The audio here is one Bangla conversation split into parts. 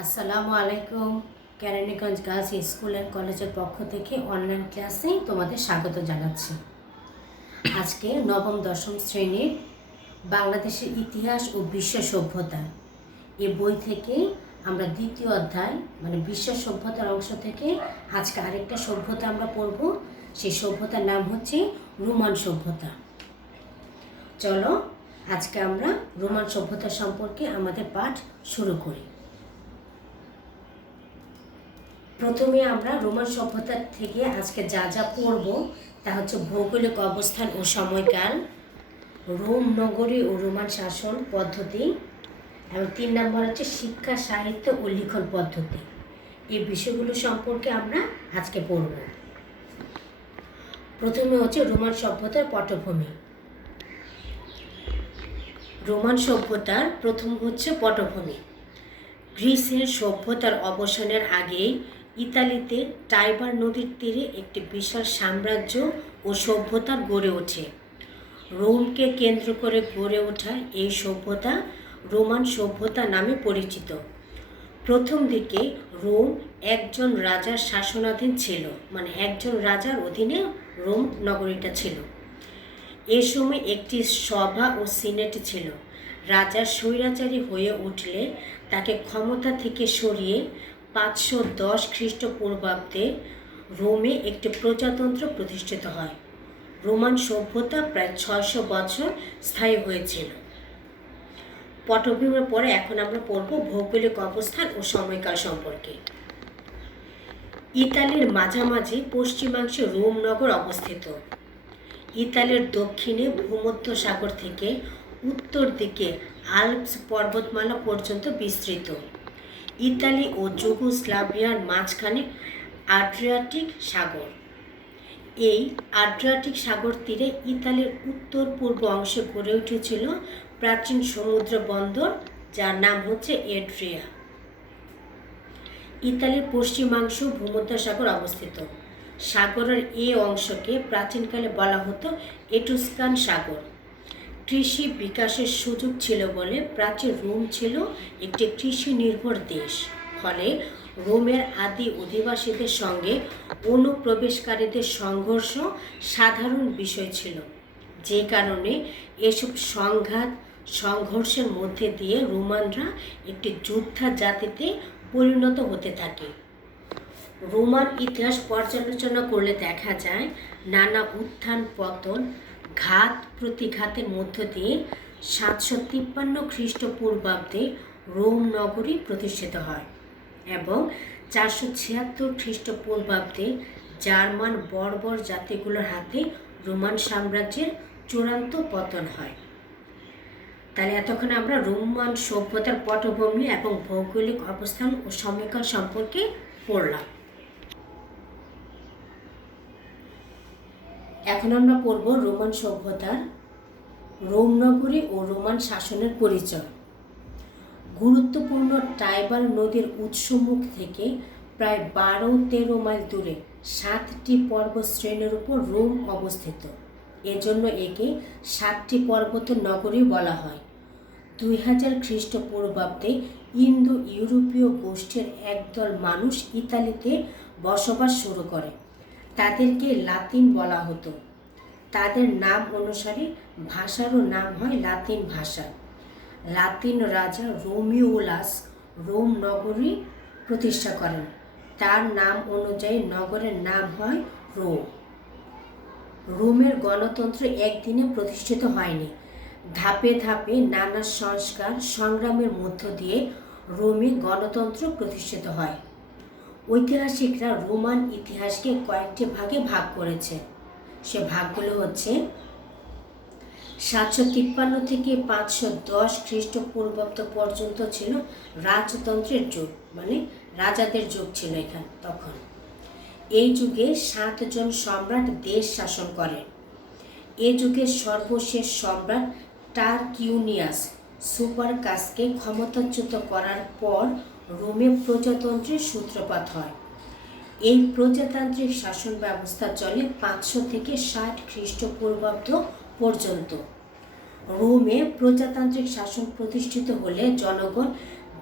আসসালামু আলাইকুম। কেরানীগঞ্জ গার্লস স্কুল অ্যান্ড কলেজের পক্ষ থেকে অনলাইন ক্লাসে তোমাদের স্বাগত জানাচ্ছি। আজকে নবম দশম শ্রেণীর বাংলাদেশের ইতিহাস ও বিশ্ব সভ্যতা এই বই থেকে আমরা দ্বিতীয় অধ্যায় মানে বিশ্ব সভ্যতার অংশ থেকে আজকে আরেকটা সভ্যতা আমরা পড়ব। সেই সভ্যতার নাম হচ্ছে রোমান সভ্যতা। চলো আজকে আমরা রোমান সভ্যতা সম্পর্কে আমাদের পাঠ শুরু করি। প্রথমে আমরা রোমান সভ্যতা থেকে আজকে যা যা পড়ব তা হচ্ছে ভৌগোলিক অবস্থান ও সময়কাল, রোম নগরী ও রোমান শাসন পদ্ধতি, এবং 3 নম্বর হচ্ছে শিক্ষা, সাহিত্য ও লিখন পদ্ধতি। এই বিষয়গুলো সম্পর্কে আমরা আজকে পড়ব। প্রথমে হচ্ছে রোমান সভ্যতার পটভূমি। রোমান সভ্যতার প্রথম হচ্ছে পটভূমি। গ্রিসের সভ্যতার অবসানের আগেই ইতালিতে টাইবার নদীর তীরে একটি বিশাল সাম্রাজ্য ও সভ্যতা গড়ে ওঠে। রোমকে কেন্দ্র করে গড়ে ওঠা এই সভ্যতা রোমান সভ্যতা নামে পরিচিত। প্রথম দিকে রোম একজন রাজার শাসনাধীন ছিল, মানে একজন রাজার অধীনে রোম নগরীটা ছিল। এ সময় একটি সভা ও সিনেট ছিল। রাজা স্বৈরাচারী হয়ে উঠলে তাকে ক্ষমতা থেকে সরিয়ে 510 খ্রিস্টপূর্বাব্দে রোমে একটি প্রজাতন্ত্র প্রতিষ্ঠিত হয়। রোমান সভ্যতা প্রায় 600 বছর স্থায়ী হয়েছিল। পটভূমির পরে এখন আমরা পড়ব ভৌগোলিক অবস্থান ও সময়কাল সম্পর্কে। ইতালির মাঝামাঝি পশ্চিমাংশে রোম নগর অবস্থিত। ইতালির দক্ষিণে ভূমধ্য সাগর থেকে উত্তর দিকে আল্পস পর্বতমালা পর্যন্ত বিস্তৃত। ইতালি ও যুগোস্লাভিয়ার মাঝখানে আড্রিয়াটিক সাগর। এই আড্রিয়াটিক সাগর তীরে ইতালির উত্তর পূর্ব অংশে গড়ে উঠেছিল প্রাচীন সমুদ্র বন্দর, যার নাম হচ্ছে এড্রিয়া। ইতালির পশ্চিমাংশ ভূমধ্যসাগর অবস্থিত। সাগরের এই অংশকে প্রাচীনকালে বলা হতো এটুস্কান সাগর। কৃষি বিকাশের সুযোগ ছিল বলে প্রাচীন রোম ছিল একটি কৃষি নির্ভর দেশ। ফলে রোমের আদি অধিবাসীদের সঙ্গে অনুপ্রবেশকারীদের সংঘর্ষ সাধারণ বিষয় ছিল, যে কারণে এসব সংঘর্ষের মধ্যে দিয়ে রোমানরা একটি যোদ্ধা জাতিতে পরিণত হতে থাকে। রোমান ইতিহাস পর্যালোচনা করলে দেখা যায় নানা উত্থান পতন, ঘাত প্রতিঘাতের মধ্য দিয়ে 753 খ্রিস্টপূর্বাব্দে রোম নগরী প্রতিষ্ঠিত হয় এবং 476 খ্রিস্টপূর্বাব্দে জার্মান বর্বর জাতিগুলোর হাতে রোমান সাম্রাজ্যের চূড়ান্ত পতন হয়। তাহলে এতক্ষণ আমরা রোমান সভ্যতার পটভূমি এবং ভৌগোলিক অবস্থান ও সময়কাল সম্পর্কে পড়লাম। এখন আমরা পড়ব রোমান সভ্যতার রোম নগরী ও রোমান শাসনের পরিচয়। গুরুত্বপূর্ণ টাইবার নদীর উৎসমুখ থেকে প্রায় 12-13 মাইল দূরে 7টি পর্বত শ্রেণীর উপর রোম অবস্থিত। এজন্য একে 7টি পর্বত নগরী বলা হয়। 2000 খ্রিস্টপূর্বাব্দে ইন্দো ইউরোপীয় গোষ্ঠীর একদল মানুষ ইতালিতে বসবাস শুরু করে। তাদেরকে লাতিন বলা হতো। তাদের নাম অনুসারে ভাষারও নাম হয় লাতিন ভাষা। লাতিন রাজা রোমিওলাস রোম নগরী প্রতিষ্ঠা করেন। তার নাম অনুযায়ী নগরের নাম হয় রোম। রোমের গণতন্ত্র একদিনে প্রতিষ্ঠিত হয়নি। ধাপে ধাপে নানা সংস্কার সংগ্রামের মধ্য দিয়ে রোমে গণতন্ত্র প্রতিষ্ঠিত হয়। ঐতিহাসিকরা রোমান ইতিহাসকে কয়েকটি ভাগে ভাগ করেছে। সে ভাগগুলো হচ্ছে 753 থেকে 510 খ্রিস্টপূর্বাব্দ পর্যন্ত ছিল রাজতন্ত্রের যুগ, মানে রাজাদের যুগ ছিল এখানে তখন। এই যুগে 7 জন সম্রাট দেশ শাসন করেন। এই যুগের সর্বশেষ সম্রাট টারকিউনিয়াস সুপারকাসকে ক্ষমতাচ্যুত করার পর রোমে প্রজাতন্ত্রের সূত্রপাত হয়। এই প্রজাতান্ত্রিক শাসন ব্যবস্থা চলে 500 থেকে 60 খ্রিস্টপূর্বাব্দ পর্যন্ত। রোমে প্রজাতান্ত্রিক শাসন প্রতিষ্ঠিত হলে জনগণ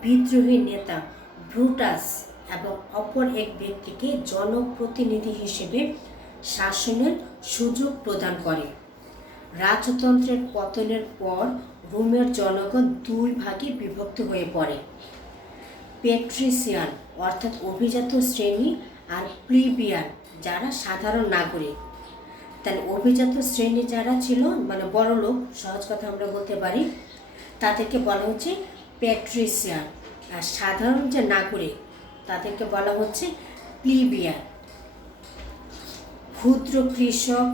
বিদ্রোহী নেতা ব্রুটাস এবং অপর এক ব্যক্তিকে জনপ্রতিনিধি হিসেবে শাসনের সুযোগ প্রদান করে। রাজতন্ত্রের পতনের পর রোমের জনগণ দুই ভাগে বিভক্ত হয়ে পড়ে, প্যাট্রিসিয়ান অর্থাৎ অভিজাত শ্রেণী আর প্লিবিয়ান যারা সাধারণ নাগরিক। তাহলে অভিজাত শ্রেণী যারা ছিল মানে বড় লোক, সহজ কথা আমরা বলতে পারি, তাদেরকে বলা হচ্ছে প্যাট্রিসিয়ান, আর সাধারণ যে নাগরিক তাদেরকে বলা হচ্ছে প্লিবিয়ান। ক্ষুদ্র কৃষক,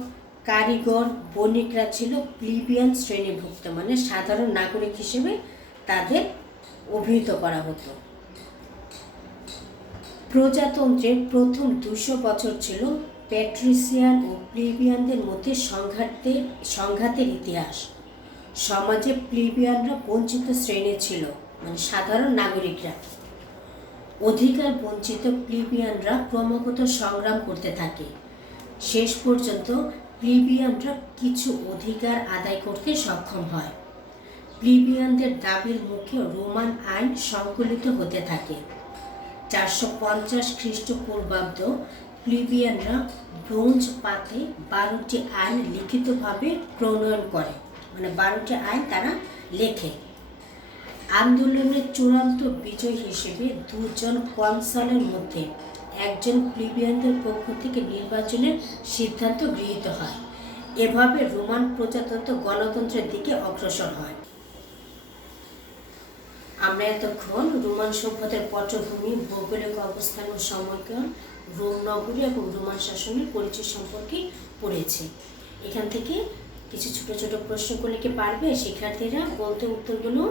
কারিগর, বণিকরা ছিল প্লিবিয়ান শ্রেণীভুক্ত, মানে সাধারণ নাগরিক হিসেবে তাদের অভিহিত করা হতো। প্রজাতন্ত্রের প্রথম 200 বছর ছিল প্যাট্রিসিয়ান ও প্লিবিয়ানদের মধ্যে সংঘাতের ইতিহাস। সমাজে প্লিবিয়ানরা বঞ্চিত শ্রেণী ছিল, মানে সাধারণ নাগরিকরা। অধিকার বঞ্চিত প্লিবিয়ানরা ক্রমাগত সংগ্রাম করতে থাকে। শেষ পর্যন্ত প্লিবিয়ানরা কিছু অধিকার আদায় করতে সক্ষম হয়। প্লিবিয়ানদের দাবির মুখে রোমান আইন সংকলিত হতে থাকে। 450 খ্রিস্টপূর্বাব্দ প্লিবিয়ানরা ব্রোঞ্জ পাতে 12টি আইন লিখিতভাবে প্রণয়ন করে, মানে 12টি আইন তারা লেখে। আন্দোলনের চূড়ান্ত বিজয় হিসেবে দুজন কনসালের মধ্যে একজন প্লিবিয়ানদের পক্ষ থেকে নির্বাচনের সিদ্ধান্ত গৃহীত হয়। এভাবে রোমান প্রজাতন্ত্র গণতন্ত্রের দিকে অগ্রসর হয়। আমরা এতক্ষণ রোমান সভ্যতার পটভূমি, ভৌগোলিক অবস্থান ও সময়কাল, রোম নগরী এবং রোমান শাসনের পরিচয় সম্পর্কে পড়েছি। এখান থেকে কিছু ছোট ছোট প্রশ্ন করলে কি পারবে শিক্ষার্থীরা বলতে উত্তরগুলো?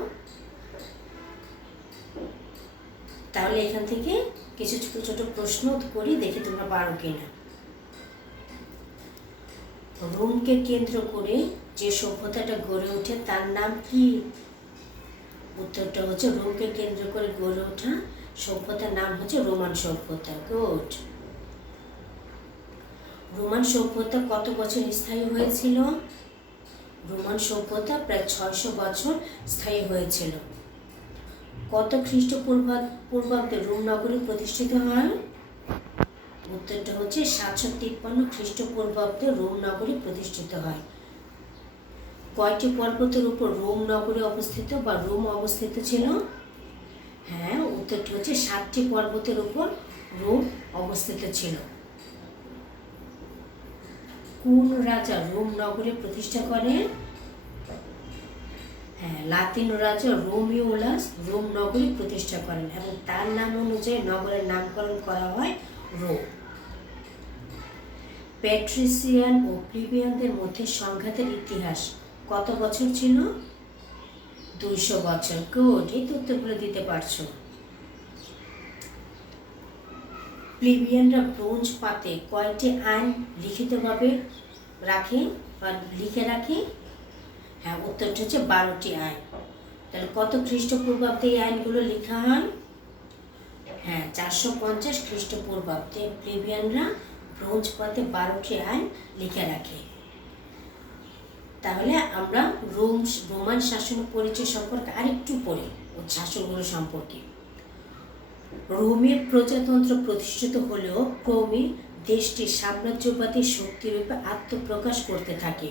তাহলে এখান থেকে কিছু ছোট ছোট প্রশ্ন করি, দেখি তোমরা পারো কিনা। রোমকে কেন্দ্র করে যে সভ্যতাটা গড়ে ওঠে তার নাম কি? উত্তরটা হচ্ছে রোমকে কেন্দ্র করে গড়ে ওঠা সভ্যতার নাম হচ্ছে রোমান সভ্যতা। গুড। রোমান সভ্যতা কত বছর স্থায়ী হয়েছিল? রোমান সভ্যতা প্রায় 600 বছর স্থায়ী হয়েছিল। কত খ্রিস্টপূর্বাব্দে রোম নগরী প্রতিষ্ঠিত হয়? উত্তরটা হচ্ছে 753 খ্রিস্টপূর্বাব্দে রোম নগরী প্রতিষ্ঠিত হয়। কয়টি পর্বতের উপর রোম নগরী অবস্থিত বা রোম অবস্থিত ছিল? হ্যাঁ, উত্তরটি হচ্ছে 7টি পর্বতের উপর রোম অবস্থিত ছিল। কোন রাজা রোম নগরী প্রতিষ্ঠা করেন? হ্যাঁ, লাতিন রাজা রোমিওলাস রোম নগরী প্রতিষ্ঠা করেন এবং তার নাম অনুযায়ী নগরের নামকরণ করা হয় রোম। প্যাট্রিসিয়ান ও প্লিবিয়ানদের মধ্যে সংঘাতের ইতিহাস কত বছর ছিল? 200 বছর। গুড, এই উত্তরগুলো দিতে পারছো। প্লিবিয়ানরা ব্রোঞ্জ পাতে কয়টি আইন লিখিতভাবে রাখে বা লিখে রাখে? হ্যাঁ, উত্তরটা হচ্ছে 12টি আইন। তাহলে কত খ্রিস্টপূর্বাব্দে এই আইনগুলো লেখা হয়? হ্যাঁ, 450 খ্রিস্টপূর্বাব্দে প্লিবিয়ানরা ব্রোঞ্জ পাতে 12টি আইন লিখে রাখে। তাহলে আমরা রোমান শাসন পরিচয় সম্পর্কে আরেকটু পড়ি, ও শাসনগুলো সম্পর্কে। রোমের প্রজাতন্ত্র প্রতিষ্ঠিত হলেও ক্রমে দেশটি সাম্রাজ্যবাদী শক্তিরূপে আত্মপ্রকাশ করতে থাকে।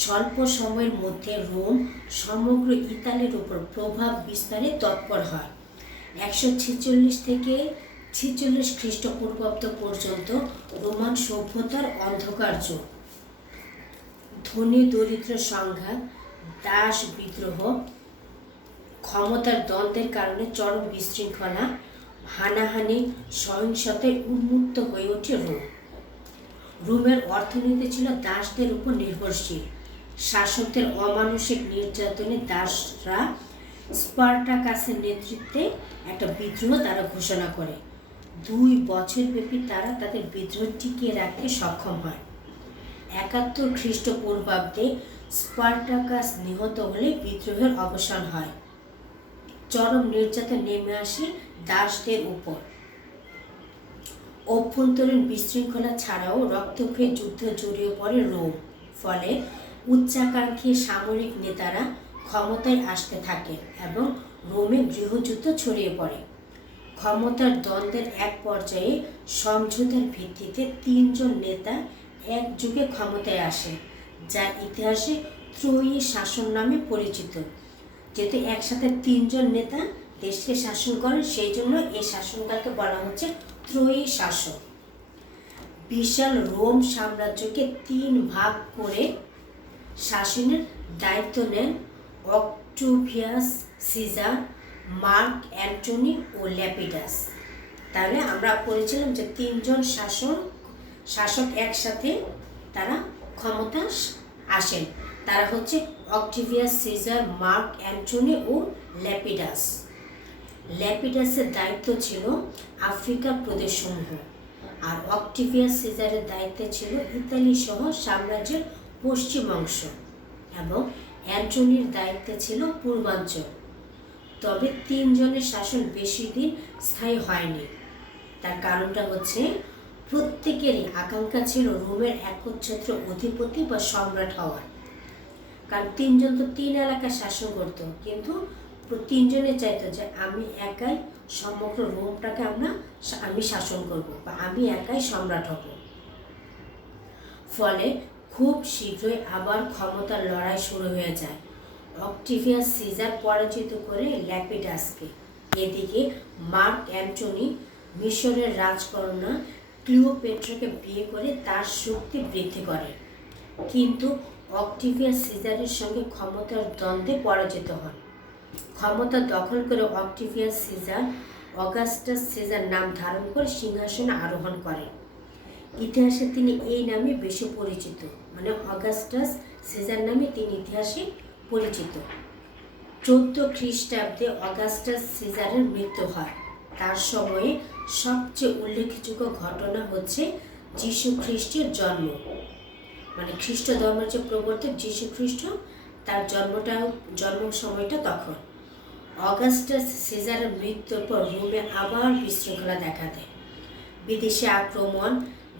স্বল্প সময়ের মধ্যে রোম সমগ্র ইতালির উপর প্রভাব বিস্তারে তৎপর হয়। 146 থেকে 46 খ্রিস্টপূর্বাব্দ পর্যন্ত রোমান সভ্যতার অন্ধকার যুগ। ধনী দরিদ্র সংঘাত, দাস বিদ্রোহ, ক্ষমতার দ্বন্দ্বের কারণে চরম বিশৃঙ্খলা, হানাহানি, সহিংসতায় উন্মুক্ত হয়ে ওঠে রোম। রোমের অর্থনীতি ছিল দাসদের উপর নির্ভরশীল। শাসকদের অমানুষিক নির্যাতনে দাসরা স্পার্টাকাসের নেতৃত্বে একটা বিদ্রোহ তারা ঘোষণা করে। 2 বছর ব্যাপী তারা তাদের বিদ্রোহ টিকিয়ে রাখতে সক্ষম হয়। 71 খ্রিস্টপূর্বাব্দে স্পার্টাকাস নিহত হলে বিদ্রোহের অবসান হয়। চরম নির্যাতন নেমে আসে দাসদের উপর। অভ্যন্তরীণ বিশৃঙ্খলা ছাড়াও রক্তক্ষয়ী যুদ্ধে জড়িয়ে পড়ে রোম। ফলে উচ্চাকাঙ্ক্ষী সামরিক নেতারা ক্ষমতায় আসতে থাকে এবং রোমে গৃহযুদ্ধ ছড়িয়ে পড়ে। ক্ষমতার দ্বন্দ্বের এক পর্যায়ে সমঝোতার ভিত্তিতে 3 জন নেতা একযোগে ক্ষমতায় আসে, যা ইতিহাসে ত্রয়ী শাসন নামে পরিচিত। যেহেতু একসাথে 3 জন নেতা দেশকে শাসন করেন, সেই জন্য এই শাসনকালকে বলা হচ্ছে ত্রয়ী শাসন। বিশাল রোম সাম্রাজ্যকে 3 ভাগ করে শাসনের দায়িত্ব নেন অক্টোভিয়াস সিজার, মার্ক অ্যান্টনি ও ল্যাপিডাস। তাহলে আমরা পড়েছিলাম যে 3 জন শাসক একসাথে তারা ক্ষমতা আসেন। তারা হচ্ছে অক্টোভিয়াস সিজার, মার্ক অ্যান্টনি ও ল্যাপিডাস। ল্যাপিডাসের দায়িত্ব ছিল আফ্রিকার প্রদেশসমূহ, আর অক্টোভিয়াস সিজারের দায়িত্বে ছিল ইতালি সহ সাম্রাজ্যের পশ্চিম অংশ, এবং অ্যান্টনির দায়িত্বে ছিল পূর্বাঞ্চল। তবে 3 জনের শাসন বেশি দিন স্থায়ী হয়নি। তার কারণটা হচ্ছে প্রত্যেকেরই আকাঙ্ক্ষা ছিল রোমের একচ্ছত্র অধিপতি বা সম্রাট হওয়ার। কারণ 3 জন তো 3 এলাকায় শাসন করত, কিন্তু 3 জনে চাইতো যে আমি একাই সমগ্র রোমটাকে আমি শাসন করব, বা আমি একাই সম্রাট হব। ফলে খুব শীঘ্রই আবার ক্ষমতার লড়াই শুরু হয়ে যায়। অক্টোভিয়াস সিজার পরাজিত করে ল্যাপিডাসকে। এদিকে মার্ক অ্যান্টনি মিশরের রাজকন্যা ক্লিওপেট্রাকে বিয়ে করে তার শক্তি বৃদ্ধি করে, কিন্তু অক্টোভিয়াস সিজারের সঙ্গে ক্ষমতার দ্বন্দ্বে পরাজিত হন। ক্ষমতা দখল করে অক্টোভিয়াস সিজার অগাস্টাস সিজার নাম ধারণ করে সিংহাসনে আরোহণ করেন। ইতিহাসে তিনি এই নামে বেশি পরিচিত, মানে অগাস্টাস সিজার নামে তিনি ইতিহাসে পরিচিত। 14 খ্রিস্টাব্দে অগাস্টাস সিজারের মৃত্যু হয়। তার সময়ে সবচেয়ে উল্লেখযোগ্য ঘটনা হচ্ছে যীশু খ্রিস্টের জন্ম, মানে খ্রিস্ট ধর্মের যে প্রবর্তক যীশু খ্রিস্ট, তার জন্ম সময়টা তখন। অগাস্টাস সিজারের মৃত্যুর পর রোমে আবার বিশৃঙ্খলা দেখা দেয়। বিদেশি আক্রমণ,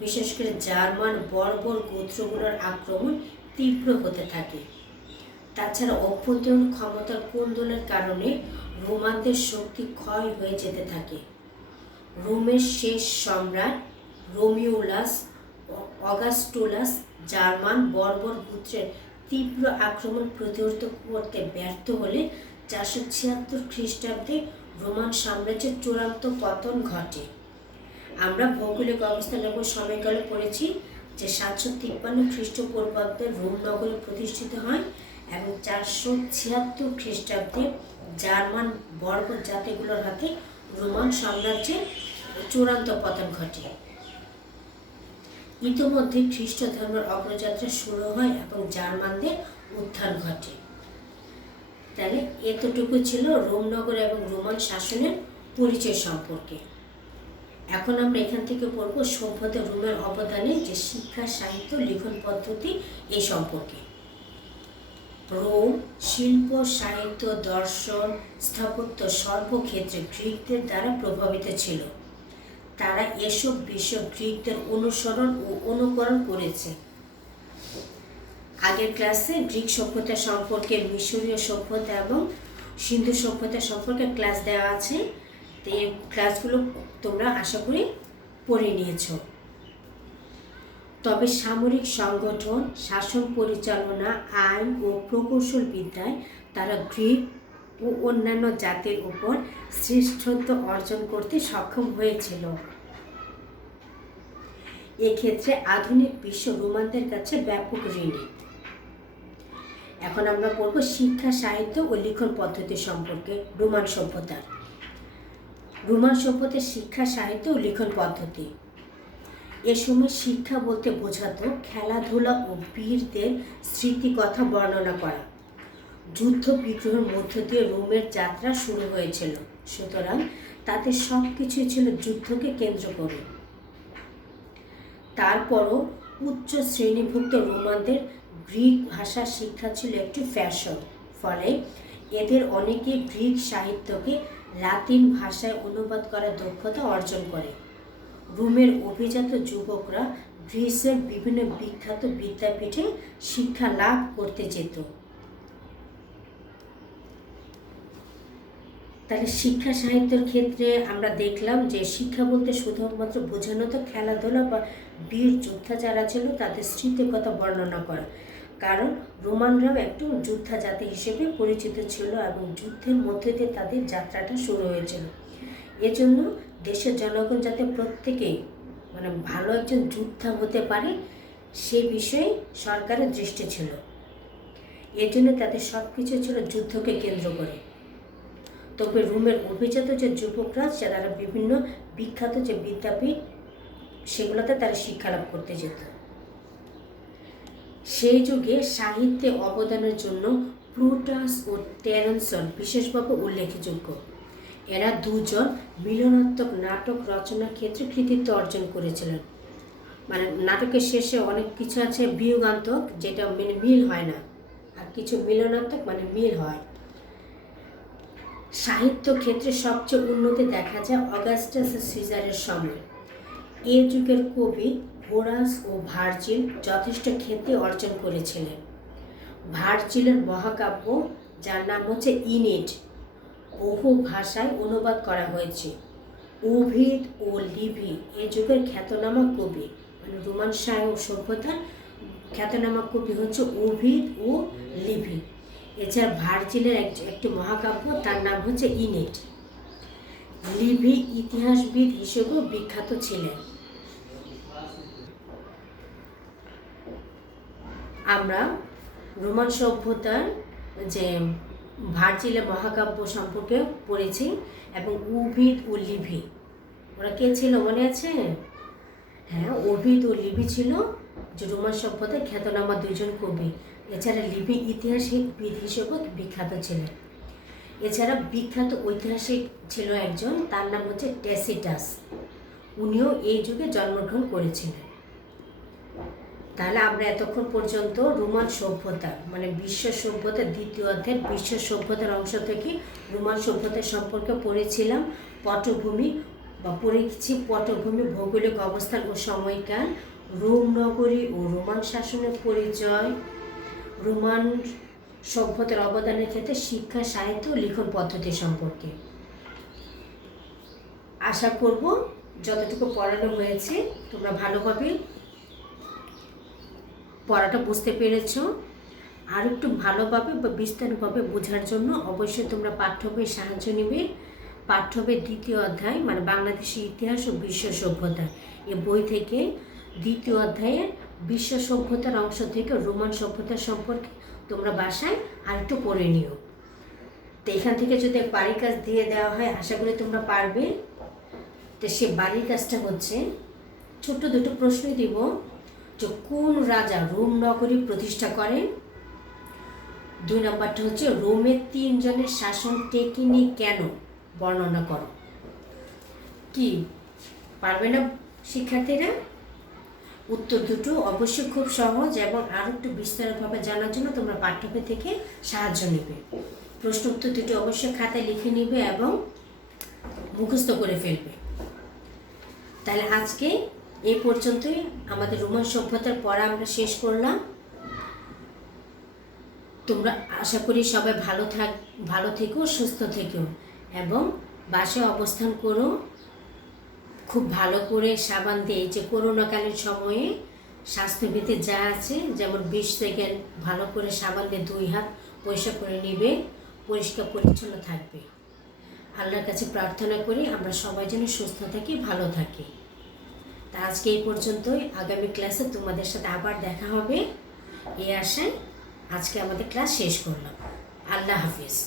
বিশেষ করে জার্মান বর্বর গোত্রগুলোর আক্রমণ তীব্র হতে থাকে। তাছাড়া অভ্যন্তরীণ ক্ষমতার কোন্দলের কারণে রোমানদের শক্তি ক্ষয় হয়ে যেতে থাকে। রোমের শেষ সম্রাট রোমিউলাস অগাস্টুলাস জার্মান বর্বর গোত্রের তীব্র আক্রমণ প্রতিহত করতে ব্যর্থ হলে 476 খ্রিস্টাব্দে রোমান সাম্রাজ্যের চূড়ান্ত পতন ঘটে। আমরা ভৌগোলিক অবস্থান এবং সময়কালে পড়েছি যে 753 খ্রিস্টপূর্বাব্দে রোম নগরে প্রতিষ্ঠিত হয়, এবং 476 খ্রিস্টাব্দে জার্মান বর্বর জাতিগুলোর হাতে রোমান সাম্রাজ্যের চূড়ান্ত পতন ঘটে। ইতোমধ্যে খ্রিস্ট ধর্মের অগ্রযাত্রা শুরু হয় এবং জার্মানদের উত্থান ঘটে। তাহলে এতটুকু ছিল রোম নগর এবং রোমান শাসনের পরিচয় সম্পর্কে। এখন আমরা এখান থেকে পড়ব সভ্যতা রোমের অবদানে, যে শিক্ষা, সাহিত্য, লিখন পদ্ধতি এই সম্পর্কে। রোম শিল্প, সাহিত্য, দর্শন, স্থাপত্য সর্বক্ষেত্রে গ্রিকদের দ্বারা প্রভাবিত ছিল। তারা এসব বিষয় গ্রিকদের অনুসরণ ও অনুকরণ করেছে। আগের ক্লাসে গ্রিক সভ্যতা সম্পর্কে, মিশরীয় সভ্যতা এবং সিন্ধু সভ্যতা সম্পর্কে ক্লাস দেওয়া আছে। তো এই ক্লাসগুলো তোমরা আশা করি পড়ে নিয়েছ। তবে সামরিক সংগঠন, শাসন পরিচালনা, আইন ও প্রকৌশল বিদ্যায় তারা গ্রিক ও অন্যান্য জাতির উপর শ্রেষ্ঠত্ব অর্জন করতে সক্ষম হয়েছিল। এক্ষেত্রে আধুনিক বিশ্ব রোমানদের কাছে ব্যাপক ঋণী। এখন আমরা পড়ব শিক্ষা, সাহিত্য ও লিখন পদ্ধতি সম্পর্কে রোমান সভ্যতার। রোমান সভ্যতার শিক্ষা, সাহিত্য ও লিখন পদ্ধতি। এ সময় শিক্ষা বলতে বোঝাতো খেলাধুলা ও বীরদের স্মৃতিকথা বর্ণনা করা। যুদ্ধ বিগ্রহের মধ্য দিয়ে রোমের যাত্রা শুরু হয়েছিল, সুতরাং তাদের সব কিছুই ছিল যুদ্ধকে কেন্দ্র করে। তারপরও উচ্চ শ্রেণীভুক্ত রোমানদের গ্রিক ভাষা শিক্ষা ছিল একটি ফ্যাশন। ফলে এদের অনেকে গ্রিক সাহিত্যকে লাতিন ভাষায় অনুবাদ করার দক্ষতা অর্জন করে। রোমের অভিজাত যুবকরা গ্রিসের বিভিন্ন বিখ্যাত বিদ্যাপীঠে শিক্ষা লাভ করতে যেত। তাহলে শিক্ষা সাহিত্যের ক্ষেত্রে আমরা দেখলাম যে শিক্ষা বলতে শুধুমাত্র বোঝানো তো খেলাধুলা বা বীর যোদ্ধা যারা ছিল তাদের স্মৃতির কথা বর্ণনা করা, কারণ রোমানরাও একটু যোদ্ধা জাতি হিসেবে পরিচিত ছিল এবং যুদ্ধের মধ্যে দিয়ে তাদের যাত্রাটা শুরু হয়েছিল। এজন্য দেশের জনগণ যাতে প্রত্যেকেই মানে ভালো একজন যোদ্ধা হতে পারে সে বিষয়ে সরকারের দৃষ্টি ছিল। এজন্য তাদের সব কিছু ছিল যুদ্ধকে কেন্দ্র করে। তবে রোমের অভিজাত যে যুবকরা যারা বিভিন্ন বিখ্যাত যে বিদ্যাপীঠ সেগুলোতে তারা শিক্ষা লাভ করতে যেত। সেই যুগে সাহিত্যে অবদানের জন্য প্লুটাস ও টেরেন্সন বিশেষভাবে উল্লেখযোগ্য। এরা দুজন মিলনাত্মক নাটক রচনার ক্ষেত্রে কৃতিত্ব অর্জন করেছিলেন। মানে নাটকের শেষে অনেক কিছু আছে বিয়োগান্তক, যেটা মানে মিল হয় না, আর কিছু মিলনাত্মক মানে মিল হয়। সাহিত্য ক্ষেত্রে সবচেয়ে উন্নতি দেখা যায় অগাস্টাস সিজারের সময়। এ যুগের কবি হোরাস ও ভার্জিল যথেষ্ট খ্যাতি অর্জন করেছিলেন। ভার্জিলের মহাকাব্য যার নাম হচ্ছে ইনেড বহু ভাষায় অনুবাদ করা হয়েছে। ওভিড ও লিভি এ যুগের খ্যাতনামা কবি, মানে রোমান সভ্যতার খ্যাতনামা কবি হচ্ছে ওভিড ও লিভি। এছাড়া ভার্জিলের একটি মহাকাব্য তার নাম হচ্ছে ইনেড। লিভি ইতিহাসবিদ হিসেবেও বিখ্যাত ছিলেন। আমরা রোমান সভ্যতার যে ভার্জিলের মহাকাব্য সম্পর্কে পড়েছি এবং ওভিড ও লিভি ওরা কে ছিল মনে আছে? হ্যাঁ, ওভিড ও লিভি ছিল যে রোমান সভ্যতার খ্যাতনামা দুইজন কবি। এছাড়া লিভি ইতিহাসবিদ হিসেবেও বিখ্যাত ছিলেন। এছাড়া বিখ্যাত ঐতিহাসিক ছিল একজন, তার নাম হচ্ছে ট্যাসিটাস। উনিও এই যুগে জন্মগ্রহণ করেছিলেন। তাহলে আমরা এতক্ষণ পর্যন্ত রোমান সভ্যতা মানে বিশ্ব সভ্যতার দ্বিতীয় অধ্যায় বিশ্ব সভ্যতার অংশ থেকে রোমান সভ্যতার সম্পর্কে পড়েছিলাম। পটভূমি বা পড়েছি পটভূমি, ভৌগোলিক অবস্থান ও সময়কাল, রোম নগরী ও রোমান শাসনের পরিচয়, রোমান সভ্যতার অবদানের ক্ষেত্রে শিক্ষা সাহিত্য ও লিখন পদ্ধতি সম্পর্কে। আশা করব যতটুকু পড়ানো হয়েছে তোমরা ভালোভাবে পড়াটা বুঝতে পেরেছ। আর একটু ভালোভাবে বা বিস্তারিতভাবে বোঝার জন্য অবশ্যই তোমরা পাঠ্য বইয়ের সাহায্য নেবে। পাঠ্য বইয়ের দ্বিতীয় অধ্যায় মানে বাংলাদেশের ইতিহাস ও বিশ্ব সভ্যতা, এ বই থেকে দ্বিতীয় অধ্যায়ে বিশ্ব সভ্যতার অংশ থেকে রোমান সভ্যতার সম্পর্কে তোমরা বাসায় আর একটু পড়ে নিও। তো এখান থেকে যদি বাড়ির কাজ দিয়ে দেওয়া হয় আশা করি তোমরা পারবে। তো সে বাড়ির কাজটা হচ্ছে ছোট্ট দুটো প্রশ্নই দিব যে কোন রাজা রোম নগরী প্রতিষ্ঠা করেন। 2 নম্বরটা হচ্ছে রোমের 3 জনের শাসন টেকেনি কেন বর্ণনা করো। কি পারবে না শিক্ষার্থীরা? উত্তর দুটো অবশ্যই খুব সহজ এবং আরও একটু বিস্তারিতভাবে জানার জন্য তোমরা পাঠ্য বই থেকে সাহায্য নেবে। প্রশ্ন উত্তর দুটো অবশ্যই খাতায় লিখে নেবে এবং মুখস্থ করে ফেলবে। তাহলে আজকে এই পর্যন্তই আমাদের রোমান সভ্যতার পড়া আমরা শেষ করলাম। তোমরা আশা করি সবাই ভালো থেকো, সুস্থ থেকো এবং বাসায় অবস্থান করো। খুব ভালো করে সাবান দিয়ে, যে করোনাকালীন সময়ে স্বাস্থ্যবিধি যা আছে যেমন 20 সেকেন্ড ভালো করে সাবান দিয়ে 2 হাত পরিষ্কার করে নিবে, পরিষ্কার পরিচ্ছন্ন থাকবে। আল্লাহর কাছে প্রার্থনা করি আমরা সবাই যেন সুস্থ থাকি, ভালো থাকি। তা আজকে এই পর্যন্তই। আগামী ক্লাসে তোমাদের সাথে আবার দেখা হবে এই আশায় আজকে আমাদের ক্লাস শেষ করলাম। আল্লাহ হাফিজ।